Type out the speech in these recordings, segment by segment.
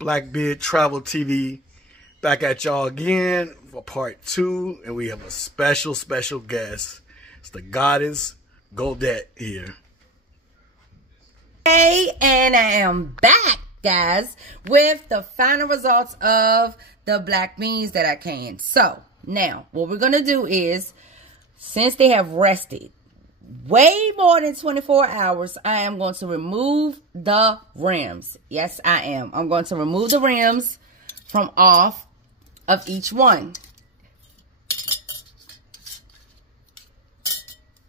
Blackbeard Travel TV back at y'all again for part 2, and we have a special guest. It's the goddess Goldette here. Hey, and I am back, guys, with the final results of the black beans that I canned. So now what we're gonna do is, since they have rested way more than 24 hours, I am going to remove the rims. Yes, I am. I'm going to remove the rims from off of each one.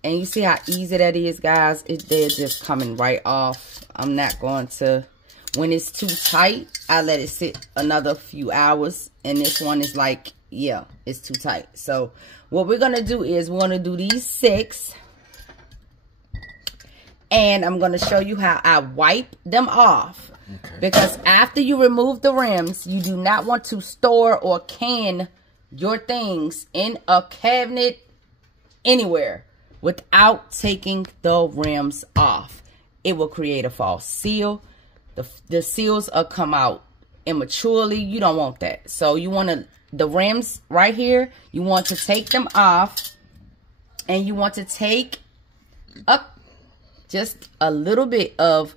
And you see how easy that is, guys? They're just coming right off. I'm not going to, when it's too tight, I let it sit another few hours. And this one is like, yeah, it's too tight. So what we're going to do is we're going to do these 6. And I'm going to show you how I wipe them off. Okay. Because after you remove the rims, you do not want to store or can your things in a cabinet anywhere without taking the rims off. It will create a false seal. The seals will come out immaturely. You don't want that. So you want to, the rims right here, you want to take them off. And you want to take up just a little bit of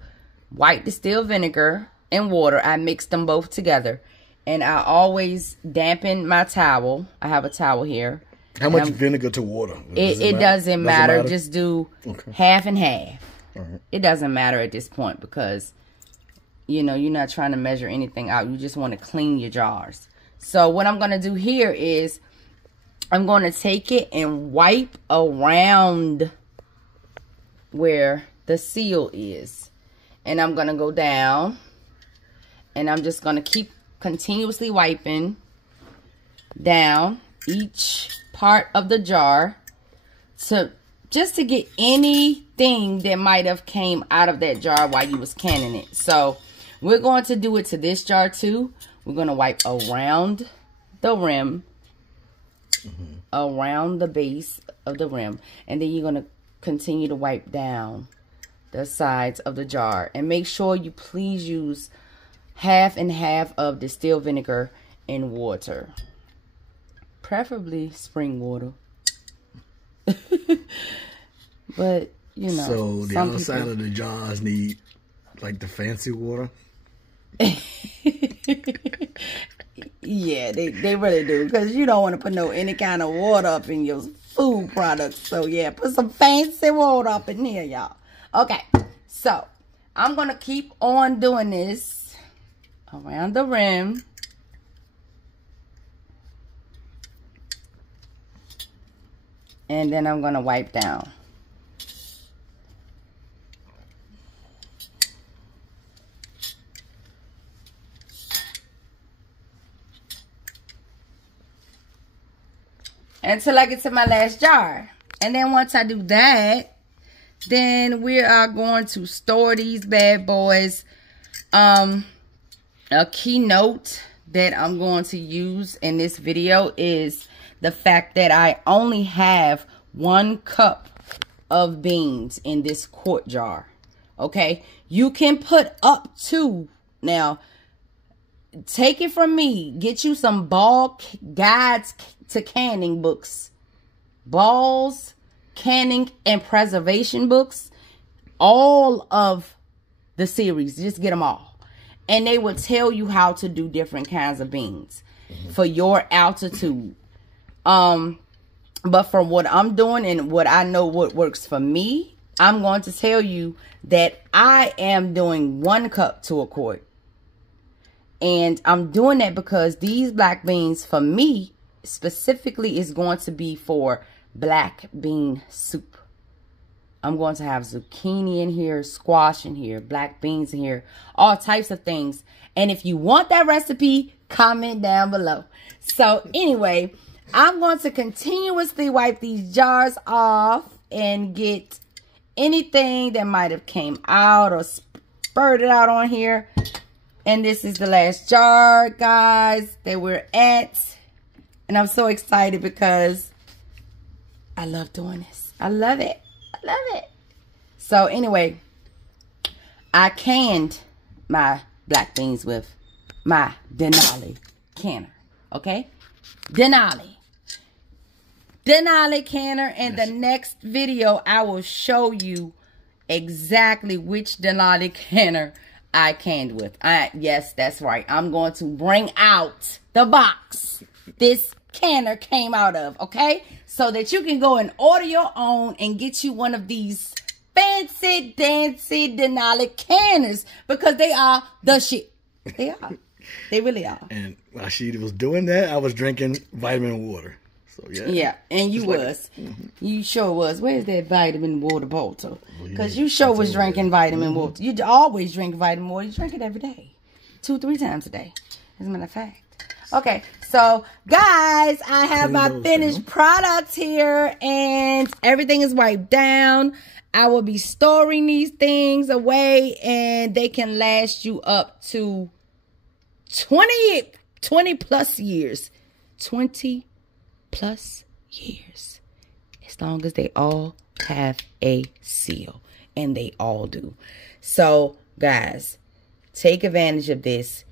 white distilled vinegar and water. I mix them both together. And I always dampen my towel. I have a towel here. How much vinegar to water? It doesn't matter. Just do half and half. Right. It doesn't matter at this point because, you know, you're not trying to measure anything out. You just want to clean your jars. So what I'm going to do here is I'm going to take it and wipe around where the seal is. And I'm going to go down. And I'm just going to keep continuously wiping down each part of the jar just to get anything that might have came out of that jar while you was canning it. So we're going to do it to this jar too. We're going to wipe around the rim, around the base of the rim, and then you're going to continue to wipe down the sides of the jar. And make sure you please use half and half of distilled vinegar and water. Preferably spring water. But, you know. So the outside of the jars need like the fancy water? Yeah, they really do. Because you don't want to put any kind of water up in your food products. So yeah, put some fancy water up in here, y'all. Okay, so I'm going to keep on doing this around the rim. And then I'm going to wipe down. Until I get to my last jar. And then once I do that, then we are going to store these bad boys. A key note that I'm going to use in this video is the fact that I only have 1 cup of beans in this quart jar. Okay, you can put up to, now take it from me, get you some ball guides to canning books, balls, canning and preservation books, all of the series. Just get them all, and they will tell you how to do different kinds of beans for your altitude. But from what I'm doing and what I know what works for me, I'm going to tell you that I am doing 1 cup to a quart. And I'm doing that because these black beans for me specifically is going to be for black bean soup. I'm going to have zucchini in here, squash in here, black beans in here, all types of things. And if you want that recipe, comment down below. So anyway, I'm going to continuously wipe these jars off and get anything that might have came out or spurted out on here. And this is the last jar, guys, that we're at. And I'm so excited because I love doing this. I love it. I love it. So anyway, I canned my black beans with my Denali canner. Okay? Denali canner. In the next video, I will show you exactly which Denali canner I canned with. Yes, that's right. I'm going to bring out the box this canner came out of, okay? So that you can go and order your own and get you one of these fancy dancy Denali canners, because they are the shit. They are. They really are. And while she was doing that, I was drinking vitamin water. So yeah. Yeah, and you was. You sure was. Where's that vitamin water bottle? Because you sure was drinking vitamin water. You always drink vitamin water. You drink it every day. 2-3 times a day. As a matter of fact. Okay, so guys, I have my finished products here, and everything is wiped down. I will be storing these things away, and they can last you up to 20 plus years. 20 plus years. As long as they all have a seal. And they all do. So, guys, take advantage of this.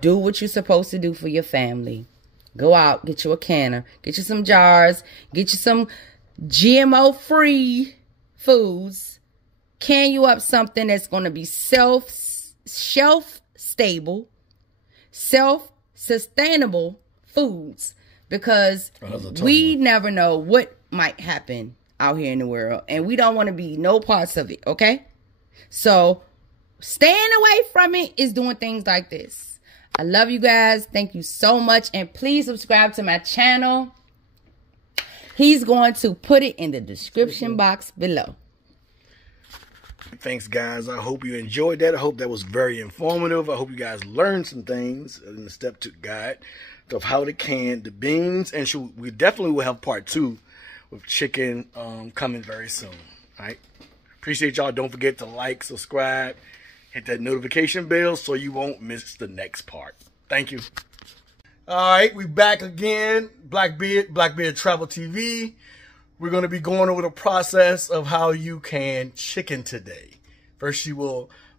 Do what you're supposed to do for your family. Go out, get you a canner. Get you some jars. Get you some GMO-free foods. Can you up something that's going to be shelf-stable, self-sustainable foods, because we never know what might happen out here in the world, and we don't want to be no parts of it, okay? So staying away from it is doing things like this. I love you guys. Thank you so much, and please subscribe to my channel. He's going to put it in the description box below. Thanks, guys. I hope you enjoyed that. I hope that was very informative. I hope you guys learned some things in the step 2 guide of how to can the beans. And we definitely will have part 2 with chicken coming very soon. All right. Appreciate y'all. Don't forget to like, subscribe, hit that notification bell so you won't miss the next part. Thank you. All right, we back again. Blackbeard Travel TV. We're going to be going over the process of how you can chicken today. First,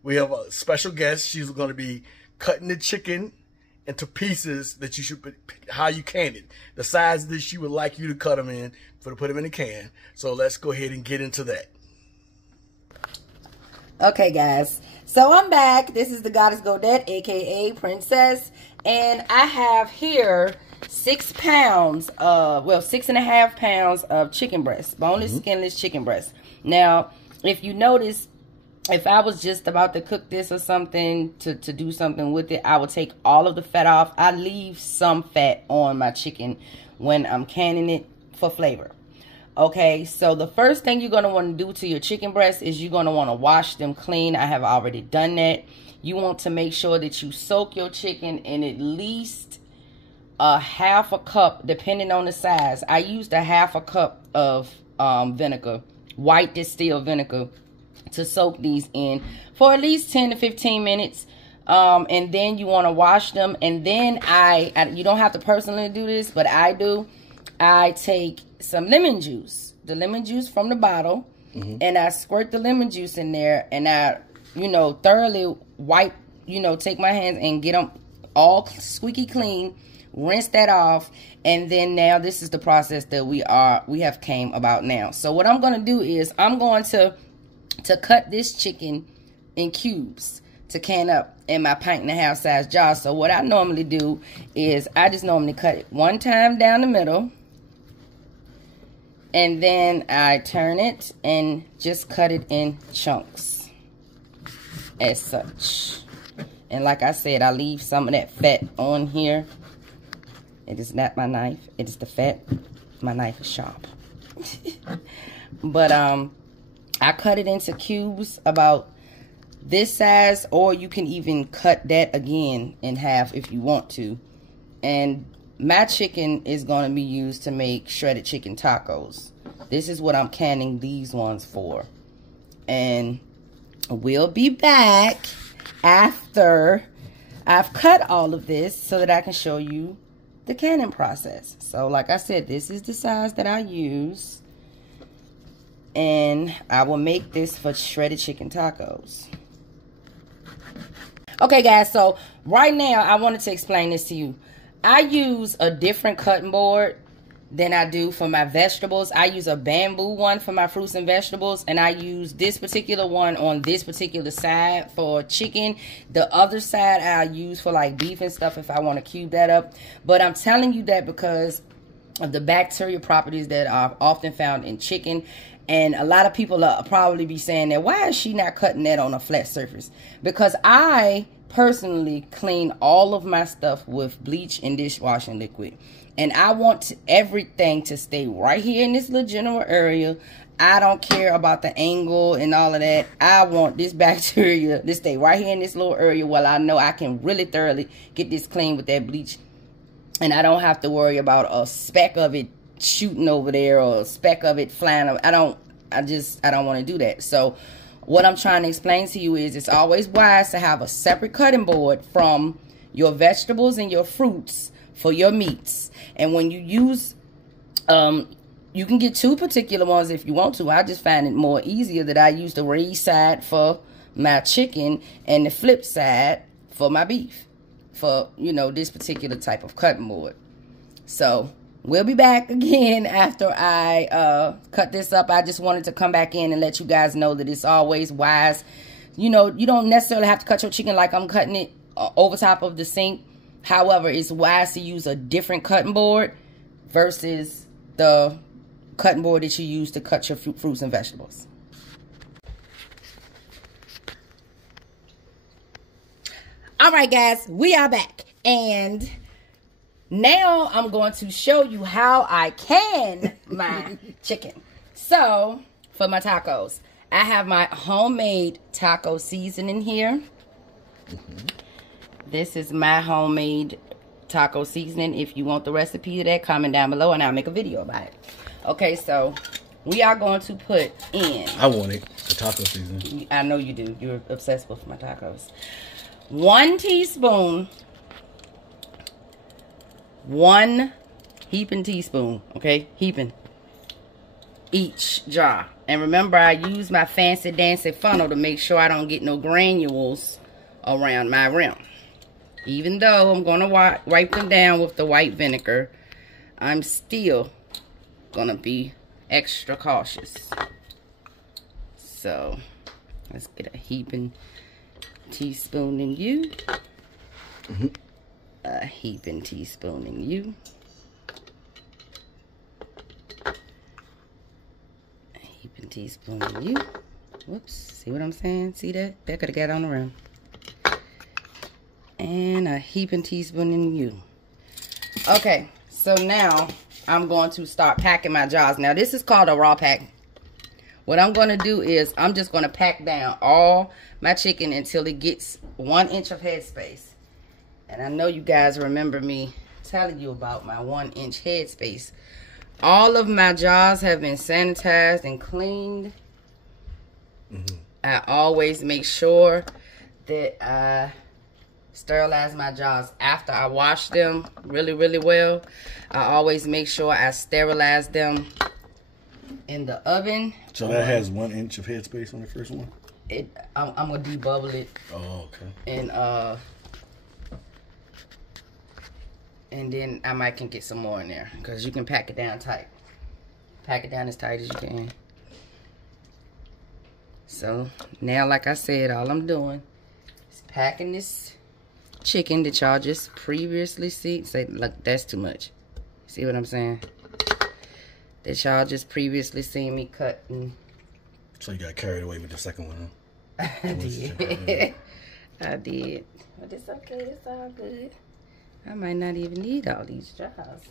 we have a special guest. She's going to be cutting the chicken into pieces that you should, how you can it. The size that she would like you to cut them in, to put them in a can. So let's go ahead and get into that. Okay, guys. So I'm back. This is the Goddess Godette, aka Princess. And I have here 6 pounds of, well, 6.5 pounds of chicken breast, boneless, skinless chicken breast. Now, if you notice, if I was just about to cook this or something, to do something with it, I would take all of the fat off. I leave some fat on my chicken when I'm canning it for flavor. Okay, so the first thing you're going to want to do to your chicken breast is you're going to want to wash them clean. I have already done that. You want to make sure that you soak your chicken in at least a half a cup, depending on the size. I used a half a cup of vinegar, white distilled vinegar, to soak these in for at least 10 to 15 minutes. And then you want to wash them. And then you don't have to personally do this, but I do. I take some lemon juice, the lemon juice from the bottle, and I squirt the lemon juice in there, and I, thoroughly wipe, take my hands and get them all squeaky clean, rinse that off, and then now this is the process that we have came about now. So what I'm going to do is I'm going to cut this chicken in cubes to can up in my 1.5 size jar. So what I normally do is I just normally cut it one time down the middle, and then I turn it and just cut it in chunks as such. And like I said, I leave some of that fat on here. It is not my knife, it is the fat. My knife is sharp. But I cut it into cubes about this size, or you can even cut that again in half if you want to. And my chicken is going to be used to make shredded chicken tacos. This is what I'm canning these ones for. And we'll be back after I've cut all of this so that I can show you the canning process. So like I said, this is the size that I use. And I will make this for shredded chicken tacos. Okay, guys, so right now I wanted to explain this to you. I use a different cutting board than I do for my vegetables. I use a bamboo one for my fruits and vegetables, and I use this particular one on this particular side for chicken. The other side I use for like beef and stuff if I want to cube that up. But I'm telling you that because of the bacteria properties that are often found in chicken. And a lot of people will probably be saying that, why is she not cutting that on a flat surface? Because I personally clean all of my stuff with bleach and dishwashing liquid. And I want everything to stay right here in this little general area. I don't care about the angle and all of that. I want this bacteria to stay right here in this little area while I know I can really thoroughly get this clean with that bleach. And I don't have to worry about a speck of it shooting over there or a speck of it flying over. I don't want to do that. So what I'm trying to explain to you is it's always wise to have a separate cutting board from your vegetables and your fruits for your meats. And when you use, you can get two particular ones if you want to. I just find it more easier that I use the raised side for my chicken and the flip side for my beef. For, you know, this particular type of cutting board. So we'll be back again after I cut this up. I just wanted to come back in and let you guys know that it's always wise. You know, you don't necessarily have to cut your chicken like I'm cutting it over top of the sink. However, it's wise to use a different cutting board versus the cutting board that you use to cut your fruits and vegetables. All right, guys, we are back. And now I'm going to show you how I can my chicken. So, for my tacos, I have my homemade taco seasoning here. This is my homemade taco seasoning. If you want the recipe of that, comment down below and I'll make a video about it. Okay, so we are going to put in... I want it, the taco seasoning. I know you do. You're obsessed with my tacos. 1 teaspoon, 1 heaping teaspoon, okay, heaping each jar. And remember, I use my fancy dancy funnel to make sure I don't get no granules around my rim. Even though I'm going to wipe them down with the white vinegar, I'm still going to be extra cautious. So, let's get a heaping teaspoon in you. A heaping teaspoon in you. A heaping teaspoon in you. Whoops. See what I'm saying? See that? That could have got on the rim. And a heaping teaspoon in you. Okay. So now I'm going to start packing my jars. Now this is called a raw pack. What I'm going to do is I'm just going to pack down all my chicken until it gets 1 inch of headspace. And I know you guys remember me telling you about my 1 inch headspace. All of my jars have been sanitized and cleaned. I always make sure that I sterilize my jars after I wash them really, really well. I always make sure I sterilize them in the oven. So that has 1 inch of headspace on the first one? I'm gonna debubble it. Oh, okay. And then I might can get some more in there, because you can pack it down tight. Pack it down as tight as you can. So now, like I said, all I'm doing is packing this chicken that y'all just previously see. Say, look, that's too much. See what I'm saying? That y'all just previously seen me cutting. So you got carried away with the second one, huh? I did. I did. But it's okay. It's all good. I might not even need all these jars.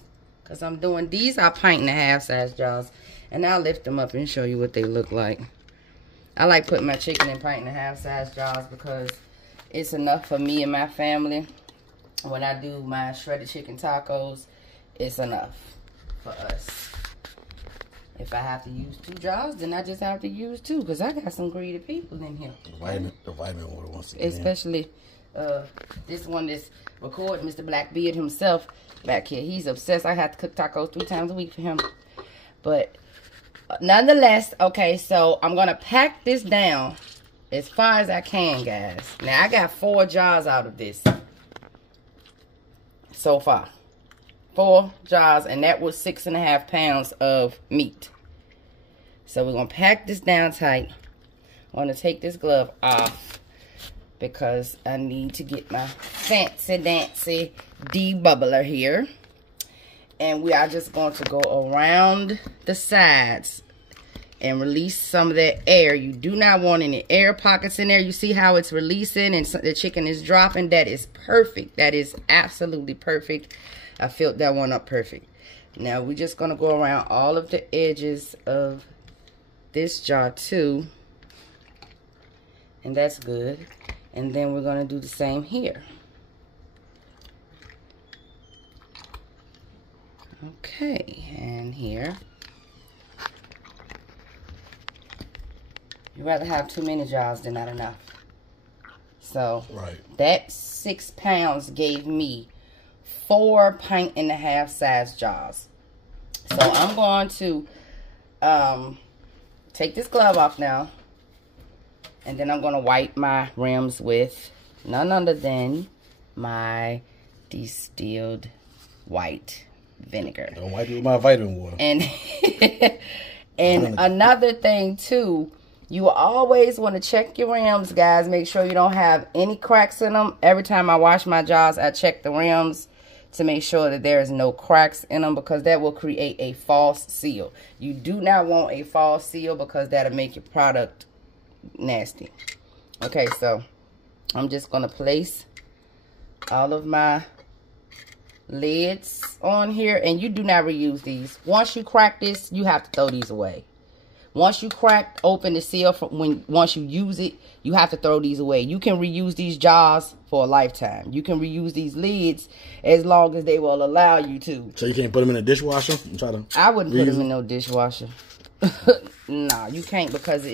Because I'm doing, these are 1.5 size jars. And I'll lift them up and show you what they look like. I like putting my chicken in 1.5 size jars because it's enough for me and my family. When I do my shredded chicken tacos, it's enough for us. If I have to use 2 jars, then I just have to use 2, because I got some greedy people in here. The vitamin water wants to get Especially this one that's recording, Mr. Blackbeard himself back here. He's obsessed. I have to cook tacos 3 times a week for him. But nonetheless, okay, so I'm going to pack this down as far as I can, guys. Now, I got 4 jars out of this so far. 4 jars, and that was 6.5 pounds of meat. So we're going to pack this down tight. I'm going to take this glove off because I need to get my fancy dancy debubbler here. And we are just going to go around the sides and release some of that air. You do not want any air pockets in there. You see how it's releasing and the chicken is dropping? That is perfect. That is absolutely perfect. I filled that one up perfect. Now we're just going to go around all of the edges of this jar too. And that's good. And then we're going to do the same here. Okay, and here. You'd rather have too many jars than not enough. So, that 6 pounds gave me 4 pint-and-a-half size jars. So, I'm going to take this glove off now. And then I'm going to wipe my rims with none other than my distilled white vinegar. Don't wipe it with my vitamin water. And another thing too, you always want to check your rims, guys. Make sure you don't have any cracks in them. Every time I wash my jars, I check the rims to make sure that there is no cracks in them, because that will create a false seal. You do not want a false seal because that'll make your product nasty. Okay, so I'm just going to place all of my lids on here, and you do not reuse these. Once you crack this, you have to throw these away. Once you crack open the seal, once you use it, you have to throw these away. You can reuse these jars for a lifetime. You can reuse these lids as long as they will allow you to. So you can't put them in a dishwasher and try to I wouldn't put them in no dishwasher. Nah, you can't, because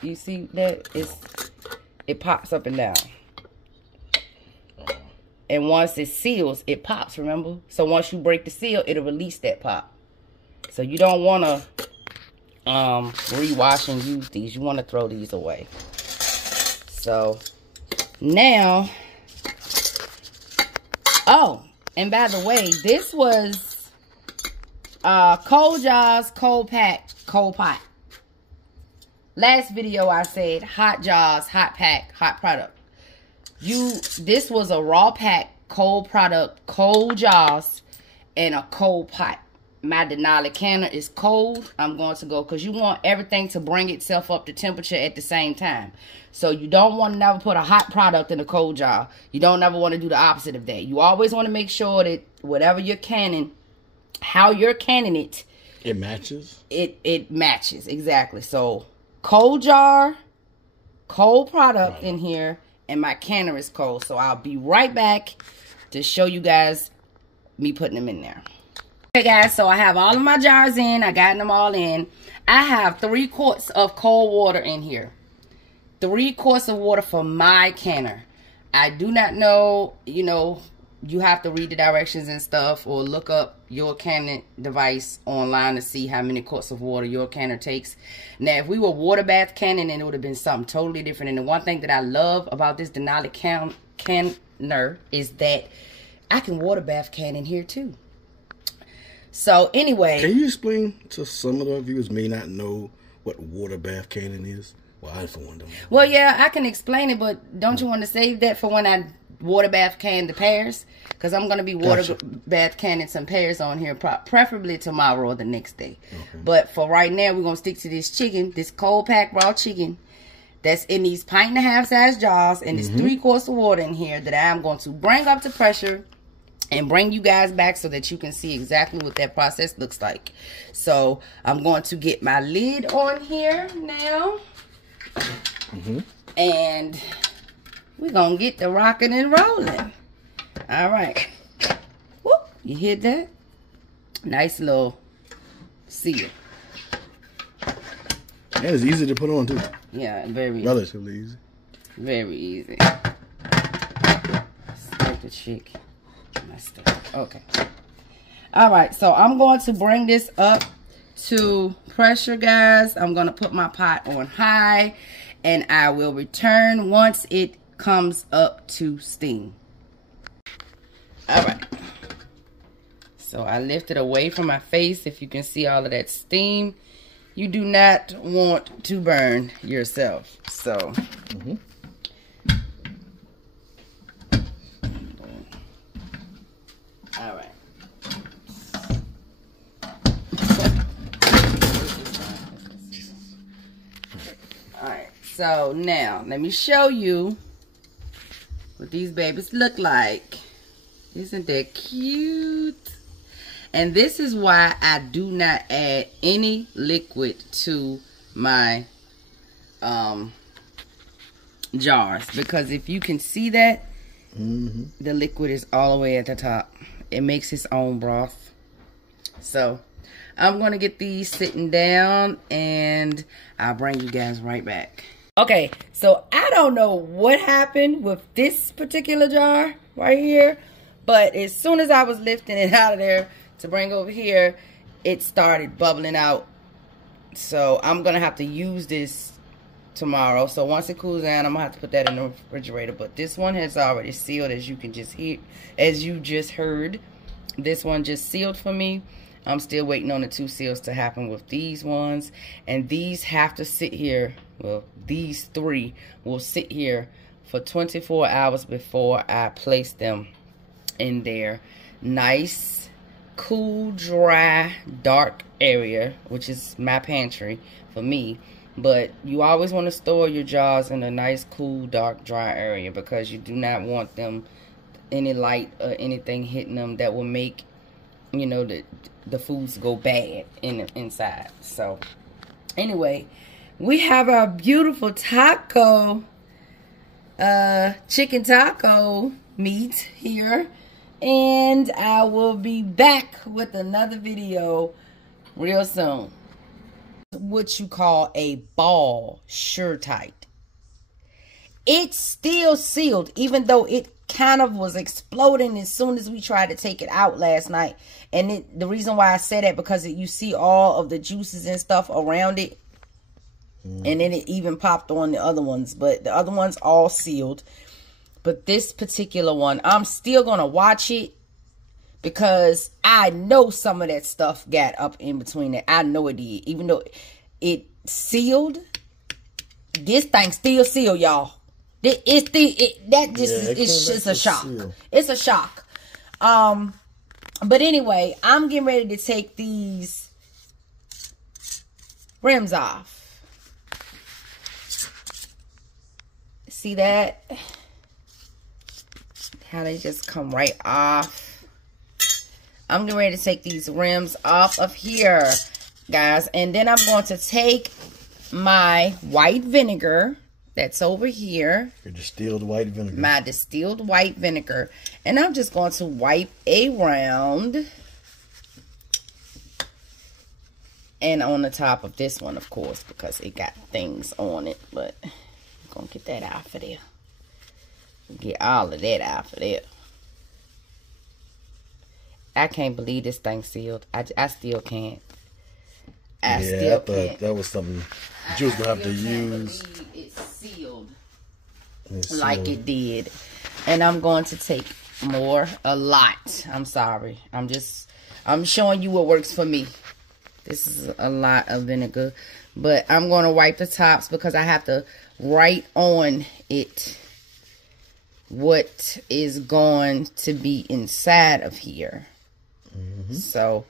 you see that it pops up and down. And once it seals, it pops, remember? So once you break the seal, it'll release that pop. So you don't want to rewash and use these. You want to throw these away. So now, oh, and by the way, this was cold jars, cold pack, cold pot. Last video I said hot jars, hot pack, hot product. This was a raw pack, cold product, cold jars, and a cold pot. My Denali canner is cold. I'm going to go, because you want everything to bring itself up to temperature at the same time. So you don't want to never put a hot product in a cold jar. You don't never want to do the opposite of that. You always want to make sure that whatever you're canning, how you're canning it, it matches. It matches, exactly. So cold jar, cold product in here, and my canner is cold. So I'll be right back to show you guys me putting them in there. Okay, guys, so I have all of my jars in. I got them all in. I have 3 quarts of cold water in here. 3 quarts of water for my canner. I do not know, you have to read the directions and stuff, or look up your canning device online to see how many quarts of water your canner takes. Now, if we were water bath canning, then it would have been something totally different. And the one thing that I love about this Denali canner is that I can water bath can in here too. So anyway, can you explain to some of the viewers may not know what water bath canning is? Well, I for one don't know. Well, yeah, I can explain it, but don't you want to save that for when I water bath can the pears? Because I'm going to be water bath canning some pears on here, preferably tomorrow or the next day. Okay. But for right now, we're going to stick to this chicken, this cold pack raw chicken that's in these pint-and-a-half size jars, and there's 3 quarts of water in here that I'm going to bring up to pressure and bring you guys back so that you can see exactly what that process looks like. So I'm going to get my lid on here now. And we're going to get the rocking and rolling. All right. Whoop, you hear that? Nice little seal. And it's easy to put on too. Yeah, very easy. Relatively easy. Very easy. Stick the chick. Okay. All right, so I'm going to bring this up to pressure, guys. I'm going to put my pot on high, and I will return once it comes up to steam. All right. So I lift it away from my face. If you can see all of that steam, you do not want to burn yourself. So, all right. All right. So now let me show you what these babies look like. Isn't that cute? And this is why I do not add any liquid to my jars. Because if you can see that, the liquid is all the way at the top. It makes its own broth. So I'm going to get these sitting down and I'll bring you guys right back. Okay, so I don't know what happened with this particular jar right here. But as soon as I was lifting it out of there to bring over here, it started bubbling out. So I'm going to have to use this tomorrow. So once it cools down, I'm going to have to put that in the refrigerator. But this one has already sealed, as you can just hear, as you just heard. This one just sealed for me. I'm still waiting on the 2 seals to happen with these ones. And these have to sit here. Well, these 3 will sit here for 24 hours before I place them in their nice, cool, dry, dark area, which is my pantry for me. But you always want to store your jars in a nice, cool, dark, dry area, because you do not want them, any light or anything hitting them that will make, you know, the foods go bad inside. So anyway, we have our beautiful taco, chicken taco meat here. And I will be back with another video real soon. What you call a ball sure tight. It's still sealed, even though it kind of was exploding as soon as we tried to take it out last night. And the reason why I say that, because you see all of the juices and stuff around it. And then it even popped on the other ones. But the other ones all sealed. But this particular one, I'm still going to watch it, because I know some of that stuff got up in between it. I know it did. Even though it sealed, this thing still sealed, y'all. It's just a shock. It's a shock. But anyway, I'm getting ready to take these rims off. See that? How they just come right off. I'm getting ready to take these rims off of here, guys. And then I'm going to take my white vinegar that's over here. Your distilled white vinegar. My distilled white vinegar. And I'm just going to wipe around. And on the top of this one, of course, because it got things on it. But I'm going to get that out of there. Get all of that out of there. I can't believe this thing sealed. I still can't. I thought that was something you was gonna have to use. It's sealed like it did. And I'm going to take a lot. I'm sorry. I'm showing you what works for me. This is a lot of vinegar. But I'm going to wipe the tops, because I have to write on it what is going to be inside of here. So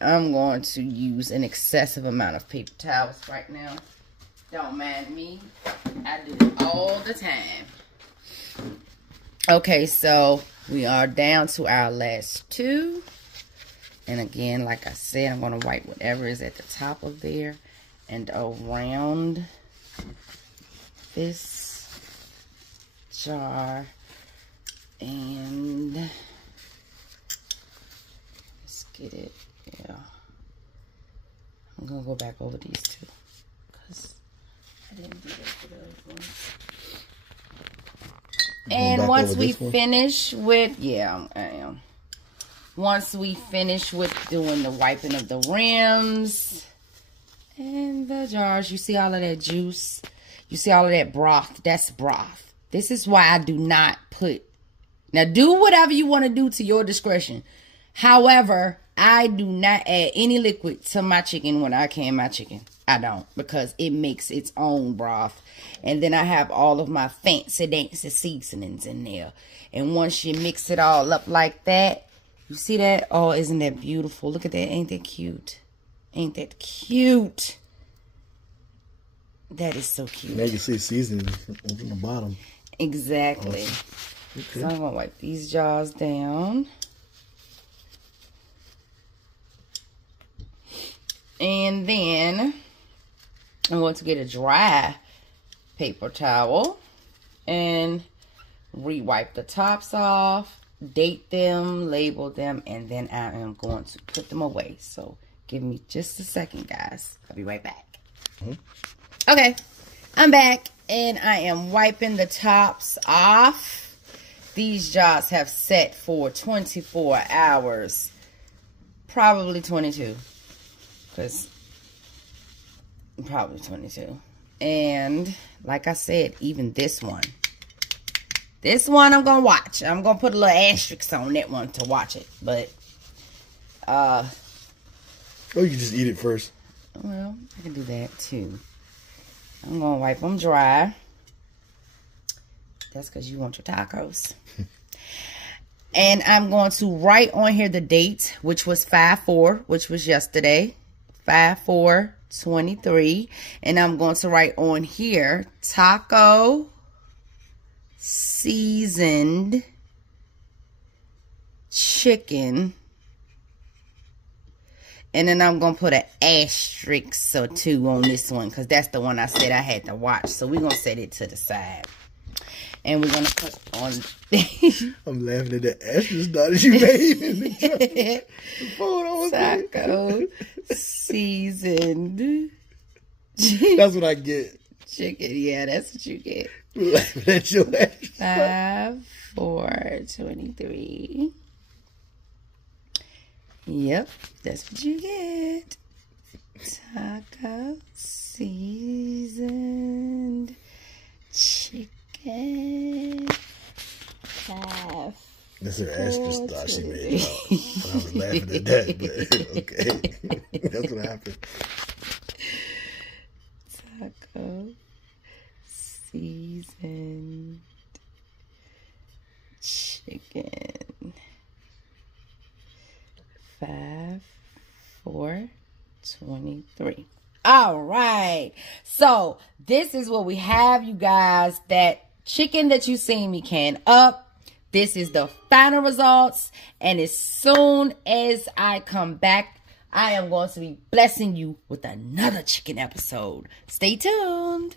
I'm going to use an excessive amount of paper towels right now. Don't mind me. I do it all the time. Okay, so we are down to our last 2. And again, like I said, I'm going to wipe whatever is at the top of there and around this jar. And let's get it. Yeah. I'm going to go back over these 2, because I didn't do that for the other one. And once we finish with, yeah, I am. Once we finish with doing the wiping of the rims and the jars, you see all of that juice. You see all of that broth? That's broth. This is why I do not put... Now, do whatever you want to do to your discretion. However, I do not add any liquid to my chicken when I can my chicken. I don't, because it makes its own broth. And then I have all of my fancy dancy seasonings in there. And once you mix it all up like that, you see that? Oh, isn't that beautiful? Look at that. Ain't that cute? Ain't that cute? That is so cute. Now you can see seasoning from the bottom. Exactly. Awesome. Okay. So I'm going to wipe these jars down. And then I'm going to get a dry paper towel and re-wipe the tops off, date them, label them, and then I am going to put them away. So give me just a second, guys. I'll be right back. Okay, I'm back, and I am wiping the tops off. These jars have set for 24 hours. Probably 22. Because probably 22. And like I said, even this one. This one I'm going to watch. I'm going to put a little asterisk on that one to watch it. But, oh, you can just eat it first. Well, I can do that too. I'm going to wipe them dry. That's because you want your tacos. And I'm going to write on here the date, which was 5/4, which was yesterday. 5/4/23. And I'm going to write on here, taco seasoned chicken. And then I'm going to put an asterisk or 2 on this one, because that's the one I said I had to watch. So we're going to set it to the side. And we're going to put on... I'm laughing at the asterisk that you made in the photo. Taco seasoned. That's what I get. Chicken, yeah, that's what you get. I'm laughing at your asterisk. 5/4/23. Yep, that's what you get. Taco seasoned chicken. 5. That's her asterisk thought she made out. I was laughing at that, but okay. That's what happened. Taco seasoned chicken. 5/4/23. All right. So this is what we have, you guys. That chicken that you seen me can up. This is the final results. And as soon as I come back, I am going to be blessing you with another chicken episode. Stay tuned.